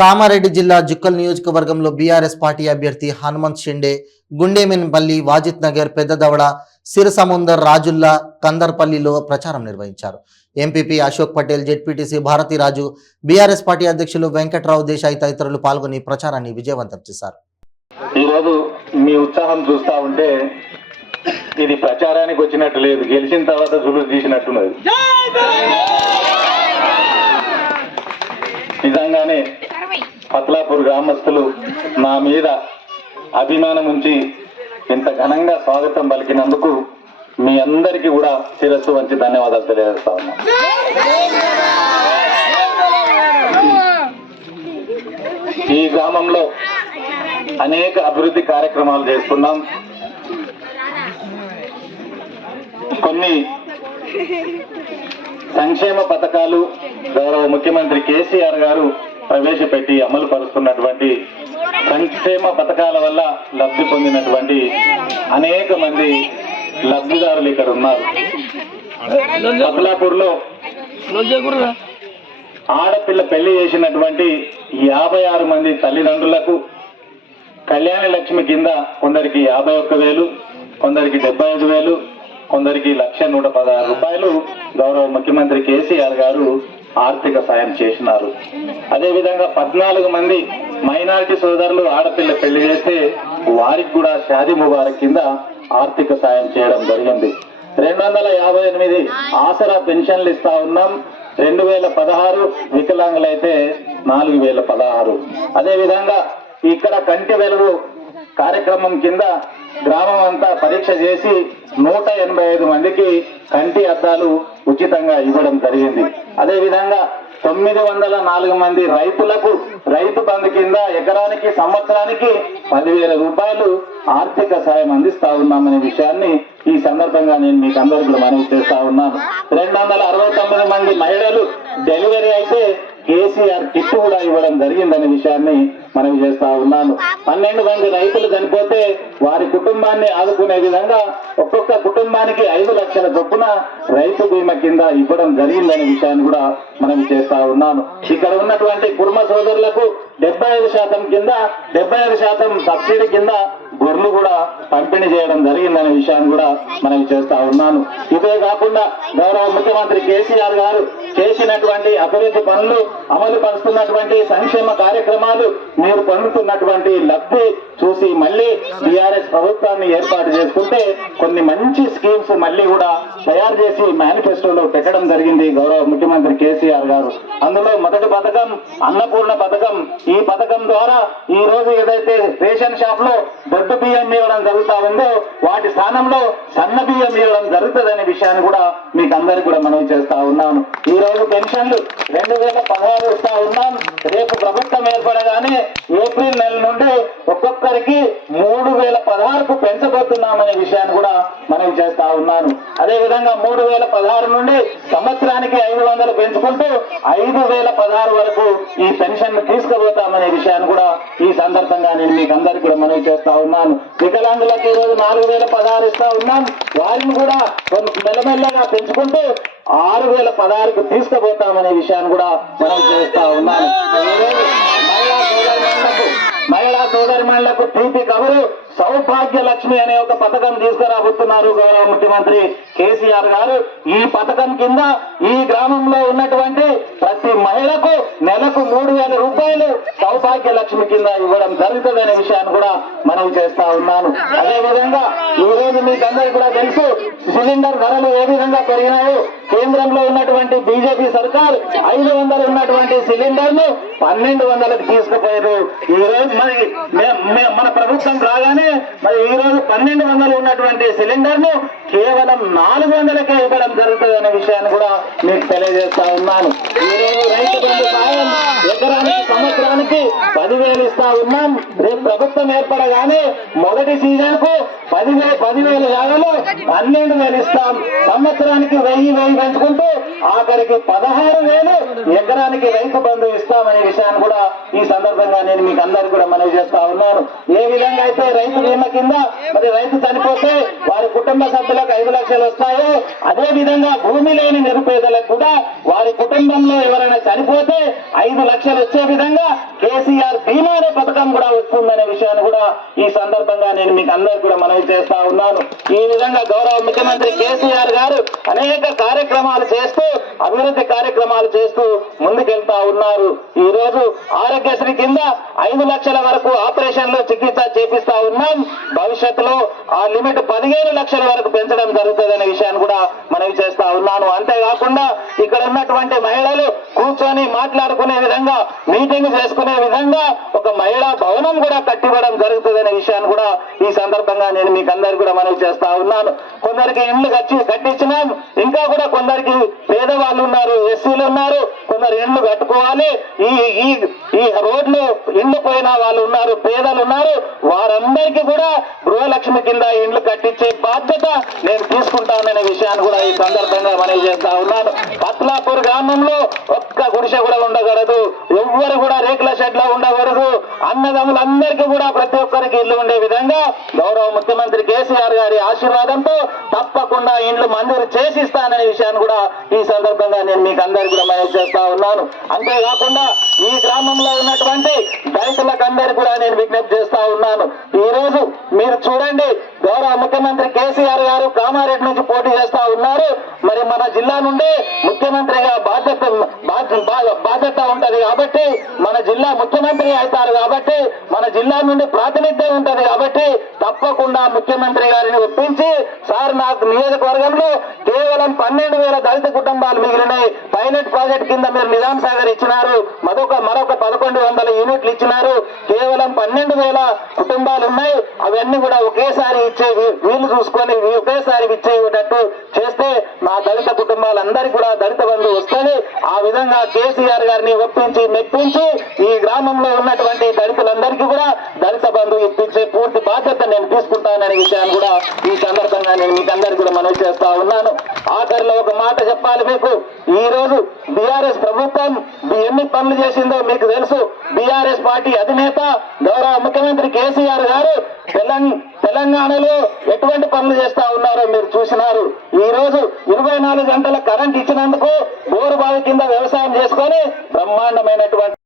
కామారెడ్డి జిల్లా జుక్కల్ నియోజకవర్గంలో BRS party అభ్యర్థి హనుమంత్ షిండే, గుండేమెన్పల్లి, వాజిత్ నగర్, పెద్దదవడ, సిరసముందర్, రాజుల్లా, కందర్పల్లిలో ప్రచారం నిర్వహించారు. MPP Ashok Patel, ZPTC Bharathiraju, BRS party అధ్యక్షులు వెంకట్రావు దేశాయి తదితరులు పాల్గొని ప్రచారాన్ని విజయవంతం చేశారు. ఈరోజు మీ ఉత్సాహం చూస్తా ఉంటే ఇది ప్రచారానికి వచ్చినట్టు లేదు, గెలిచిన తర్వాత జులుసు తీసినట్టున్నది. నిజంగానే పత్లాపూర్ గ్రామస్తులు నా మీద అభిమానం ఉంచి ఇంత ఘనంగా స్వాగతం పలికినందుకు మీ అందరికీ కూడా శిరస్సు వంచి ధన్యవాదాలు తెలియజేస్తా ఉన్నా. ఈ గ్రామంలో అనేక అభివృద్ధి కార్యక్రమాలు చేసుకున్నాం. కొన్ని సంక్షేమ పథకాలు గౌరవ ముఖ్యమంత్రి కేసీఆర్ గారు ప్రవేశపెట్టి అమలు పరుస్తున్నటువంటి సంక్షేమ పథకాల వల్ల లబ్ధి పొందినటువంటి అనేక మంది లబ్ధిదారులు ఇక్కడ ఉన్నారు. పత్లాపూర్లో ఆడపిల్ల పెళ్లి చేసినటువంటి 56 మంది తల్లిదండ్రులకు కళ్యాణ లక్ష్మి కింద కొందరికి 51,000, కొందరికి 75,000, కొందరికి 1,116 రూపాయలు గౌరవ ముఖ్యమంత్రి కేసీఆర్ గారు ఆర్థిక సాయం చేసినారు. అదేవిధంగా 14 మంది మైనారిటీ సోదరులు ఆడపిల్ల పెళ్లి చేస్తే వారికి కూడా షాదీ ముబారక్ కింద ఆర్థిక సాయం చేయడం జరిగింది. 258 ఆసరా పెన్షన్లు ఇస్తా ఉన్నాం. 2016 వికలాంగులైతే 4,016. అదేవిధంగా ఇక్కడ కంటి వెలుగు కార్యక్రమం కింద గ్రామం అంతా పరీక్ష చేసి 185 మందికి కంటి అద్దాలు ఉచితంగా ఇవ్వడం జరిగింది. అదేవిధంగా 904 మంది రైతులకు రైతు బంధు కింద ఎకరానికి సంవత్సరానికి 10,000 రూపాయలు ఆర్థిక సాయం అందిస్తా ఉన్నామనే విషయాన్ని ఈ సందర్భంగా నేను మీకు అందరికీ మనవి చేస్తా ఉన్నాను. 269 మంది మహిళలు డెలివరీ అయితే కేసీఆర్ కిట్ కూడా ఇవ్వడం జరిగిందనే విషయాన్ని మనవి చేస్తా ఉన్నాను. 12 మంది రైతులు చనిపోతే వారి కుటుంబాన్ని ఆదుకునే విధంగా ఒక్కొక్క కుటుంబానికి 5 లక్షల చొప్పున రైతు బీమా కింద ఇవ్వడం జరిగిందనే విషయాన్ని కూడా మనవి చేస్తా ఉన్నాను. ఇక్కడ ఉన్నటువంటి కుర్మ సోదరులకు 75% కింద 75% సబ్సిడీ కింద గొర్రెలు కూడా పంపిణీ చేయడం జరిగిందనే విషయాన్ని కూడా మనవి చేస్తా ఉన్నాను. ఇదే కాకుండా గౌరవ ముఖ్యమంత్రి కేసీఆర్ గారు చేసినటువంటి అభివృద్ధి పనులు, అమలు పరుస్తున్నటువంటి సంక్షేమ కార్యక్రమాలు, మీరు పొందుతున్నటువంటి లబ్ధి చూసి మళ్ళీ బీఆర్ఎస్ ప్రభుత్వాన్ని ఏర్పాటు చేసుకుంటే కొన్ని మంచి స్కీమ్స్ మళ్ళీ కూడా తయారు చేసి మేనిఫెస్టోలో పెట్టడం జరిగింది గౌరవ ముఖ్యమంత్రి కేసీఆర్ గారు. అందులో మొదటి పథకం అన్నపూర్ణ పథకం. ఈ పథకం ద్వారా ఈ రోజు ఏదైతే రేషన్ షాప్ లో దొడ్డు బియ్యం ఇవ్వడం జరుగుతా ఉందో వాటి స్థానంలో సన్న బియ్యం ఇవ్వడం జరుగుతుందనే విషయాన్ని కూడా మీకు అందరికి కూడా మనవి చేస్తా ఉన్నాను. ఈ రోజు పెన్షన్లు 2016 ఇస్తా ఉన్నాం. రేపు ప్రభుత్వం ఏర్పడగానే ఏప్రిల్ నెల నుండి ఒక్కొక్కరికి 3,016కు పెంచబోతున్నామనే విషయాన్ని కూడా మనవి చేస్తా ఉన్నాను. అదేవిధంగా 3,016 నుండి సంవత్సరానికి 500 పెంచుకుంటూ 5,016 వరకు ఈ పెన్షన్ తీసుకుపోతామనే విషయాన్ని కూడా ఈ సందర్భంగా నేను మీకు అందరికీ కూడా మనవి చేస్తా ఉన్నాను. వికలాంగులకు ఈ రోజు 4,016 ఇస్తా ఉన్నాం. వారిని కూడా మెల్లమెల్లగా పెంచుకుంటూ 6,016కు తీసుకుపోతామనే విషయాన్ని కూడా మనం చేస్తా ఉన్నాను. మహిళా సోదరిమణులకు తీపి కబురు సౌభాగ్య లక్ష్మి అనే ఒక పథకం తీసుకురాబోతున్నారు గౌరవ ముఖ్యమంత్రి కేసీఆర్ గారు. ఈ పథకం కింద ఈ గ్రామంలో ఉన్నటువంటి ప్రతి మహిళకు నెలకు 3,000 రూపాయలు సౌభాగ్య లక్ష్మి కింద ఇవ్వడం జరుగుతుందనే విషయాన్ని కూడా మనం చేస్తా ఉన్నాను. అదేవిధంగా ఈ రోజు మీకు అందరికీ కూడా తెలుసు సిలిండర్ ధరలు ఏ విధంగా పెరిగినాయో. కేంద్రంలో ఉన్నటువంటి బీజేపీ సర్కార్ 500 ఉన్నటువంటి సిలిండర్ ను 1,200కు తీసుకుపోయారు. ఈ రోజు మరి మన ప్రభుత్వం రాగానే మరి ఈ రోజు 1,200 ఉన్నటువంటి సిలిండర్ ను కేవలం 400కే ఇవ్వడం జరుగుతుంది అనే విషయాన్ని కూడా మీకు తెలియజేస్తా ఉన్నాను. ఈ రోజు రైతు బంధు సాయం ఎకరానికి సంవత్సరానికి 10,000 ఇస్తా ఉన్నాం. రేపు ప్రభుత్వం ఏర్పడగానే మొదటి సీజన్ కు 10,000 జాగాలో 12,000 ఇస్తాం. సంవత్సరానికి 1,000 పెంచుకుంటూ ఆఖరికి 16,000 ఎకరానికి రైతు బంధు ఇస్తామనే విషయాన్ని కూడా ఈ సందర్భంగా నేను మీకు అందరికీ కూడా మనవి చేస్తా ఉన్నాను. ఏ విధంగా అయితే రైతు బీమా కింద మరి రైతు చనిపోతే వారి కుటుంబ సభ్యులకు 5 లక్షలు వస్తాయో, అదే విధంగా భూమి లేని నిరుపేదలకు కూడా వారి కుటుంబంలో ఎవరైనా చనిపోతే 5 లక్షలు వచ్చే విధంగా కేసీఆర్ బీమా అనే పథకం కూడా వస్తుందనే విషయాన్ని కూడా ఈ సందర్భంగా నేను మీకు అందరికీ కూడా మనవి చేస్తా ఉన్నాను. ఈ విధంగా గౌరవ ముఖ్యమంత్రి కేసీఆర్ గారు అనేక కార్యక్రమాలు చేస్తూ అభివృద్ధి కార్యక్రమాలు చేస్తూ ముందుకెళ్తా ఉన్నారు. ఈ రోజు ఆరోగ్యశ్రీ కింద 5 లక్షల వరకు ఆపరేషన్లు చికిత్స చేపిస్తా ఉన్నాం. భవిష్యత్తులో ఆ లిమిట్ 15 లక్షల వరకు పెంచడం జరుగుతుందనే విషయాన్ని కూడా మనవి చేస్తా ఉన్నాను. అంతేకాకుండా ఇక్కడ ఉన్నటువంటి మహిళలు కూర్చొని మాట్లాడుకునే విధంగా, మీటింగ్ చేసుకునే విధంగా ఒక మహిళా భవనం కూడా కట్టివ్వడం జరుగుతుందనే విషయాన్ని కూడా ఈ సందర్భంగా నేను మీకు అందరికీ కూడా మనవి చేస్తా ఉన్నాను. కొందరికి ఇండ్లు కట్టించినాం, ఇంకా కూడా కొందరికి పేదవాళ్ళు ఉన్నారు, ఎస్సీలు ఉన్నారు, కొందరు ఇండ్లు కట్టుకోవాలి. ఈ రోడ్లు ఇండ్లు పోయిన వాళ్ళు ఉన్నారు, పేదలు ఉన్నారు, వారందరికీ కూడా గృహలక్ష్మి కింద ఇండ్లు కట్టించే బాధ్యత నేను తీసుకుంటాననే విషయాన్ని కూడా ఈ సందర్భంగా మనవి చేస్తా ఉన్నాను. పత్లాపూర్ గ్రామంలో ఒక్క గుడిసె కూడా ఉండకూడదు, ఎవ్వరు కూడా రేకుల షెడ్ లో ఉండకూడదు. అన్నదమ్ములందరికీ కూడా ప్రతి ఒక్కరికి ఇల్లు ఉండే విధంగా గౌరవ ముఖ్యమంత్రి కేసీఆర్ గారి ఆశీర్వాదంతో తప్పకుండా ఇండ్లు మంజూరు చేసిస్తాననే విషయాన్ని కూడా ఈ సందర్భంగా నేను మీకు అందరికీ కూడా మనవి చేస్తా ఉన్నాను. అంతేకాకుండా ఈ గ్రామంలో ఉన్నటువంటి రైతులకు అందరికీ కూడా నేను విజ్ఞప్తి చేస్తా ఉన్నాను. ఈ రోజు మీరు చూడండి, గౌరవ ముఖ్యమంత్రి కేసీఆర్ గారు కామారెడ్డి నుంచి పోటీ చేస్తా ఉన్నారు. మరి మన జిల్లా నుండి ముఖ్యమంత్రిగా బాధ్యత ఉంటది కాబట్టి, మన జిల్లా ముఖ్యమంత్రి అవుతారు కాబట్టి, మన జిల్లా నుండి ప్రాతినిధ్యం ఉంటది కాబట్టి తప్పకుండా ముఖ్యమంత్రి గారిని ఒప్పించి, సార్ నాకు నియోజకవర్గంలో కేవలం 12,000 దళిత కుటుంబాలు మిగిలినాయి, పైలట్ ప్రాజెక్ట్ కింద మీరు నిజాం సాగర్ ఇచ్చినారు, మరొక 1,100 యూనిట్లు ఇచ్చినారు, కేవలం 12,000 కుటుంబాలు ఉన్నాయి, అవన్నీ కూడా ఒకేసారి ఇచ్చే వీళ్ళు చూసుకొని ఒకేసారి ఇచ్చేటట్టు చేస్తే మా దళిత కుటుంబాలందరికీ కూడా దళిత బంధు వస్తుంది. ఆ విధంగా కేసీఆర్ గారిని ఒప్పించి మెప్పించి ఈ గ్రామంలో ఉన్నటువంటి దళితులందరికీ కూడా దళిత బంధు ఇప్పించే పూర్తి బాధ్యత నేను తీసుకుంటాననే విషయాన్ని కూడా ఈ సందర్భంగా నేను మీకు అందరికీ కూడా మనవి చేస్తా ఉన్నాను. ఆఖరిలో ఒక మాట చెప్పాలి మీకు. ఈ రోజు బీఆర్ఎస్ ప్రభుత్వం ఎన్ని పనులు చేసిందో మీకు తెలుసు. బీఆర్ఎస్ పార్టీ అధినేత గౌరవ ముఖ్యమంత్రి కేసీఆర్ గారు తెలంగాణలో ఎటువంటి పనులు చేస్తా ఉన్నారో మీరు చూసినారు. ఈ రోజు 24 గంటల కరెంట్ ఇచ్చినందుకు బోరు బావి కింద వ్యవసాయం చేసుకొని బ్రహ్మాండమైనటువంటి